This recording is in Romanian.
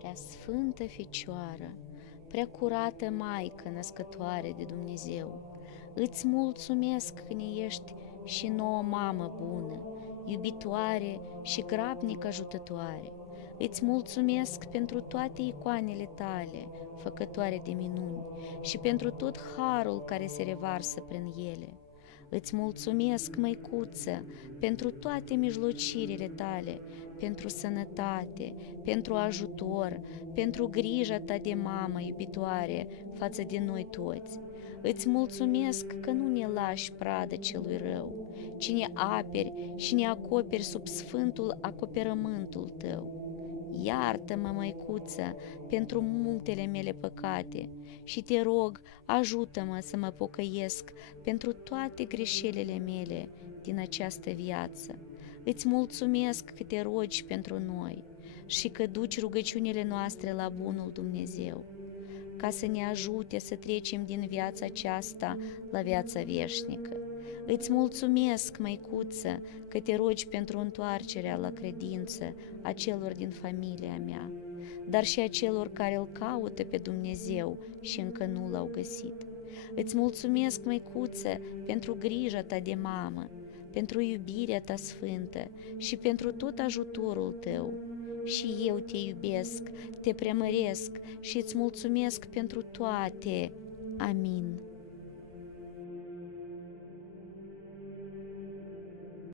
Prea sfântă Fecioară, prea curată Maică născătoare de Dumnezeu, îți mulțumesc că ne ești și nouă mamă bună, iubitoare și grabnic ajutătoare. Îți mulțumesc pentru toate icoanele tale, făcătoare de minuni, și pentru tot harul care se revarsă prin ele. Îți mulțumesc, Măicuță, pentru toate mijlocirile tale, pentru sănătate, pentru ajutor, pentru grija ta de mamă iubitoare față de noi toți. Îți mulțumesc că nu ne lași pradă celui rău, ci ne aperi și ne acoperi sub sfântul acoperământul tău. Iartă-mă, Măicuță, pentru multele mele păcate și te rog, ajută-mă să mă pocăiesc pentru toate greșelile mele din această viață. Îți mulțumesc că te rogi pentru noi și că duci rugăciunile noastre la bunul Dumnezeu, ca să ne ajute să trecem din viața aceasta la viața veșnică. Îți mulțumesc, Măicuță, că te rogi pentru întoarcerea la credință a celor din familia mea, dar și a celor care îl caută pe Dumnezeu și încă nu l-au găsit. Îți mulțumesc, Măicuță, pentru grija ta de mamă, pentru iubirea ta sfântă și pentru tot ajutorul tău. Și eu te iubesc, te preamăresc și îți mulțumesc pentru toate. Amin.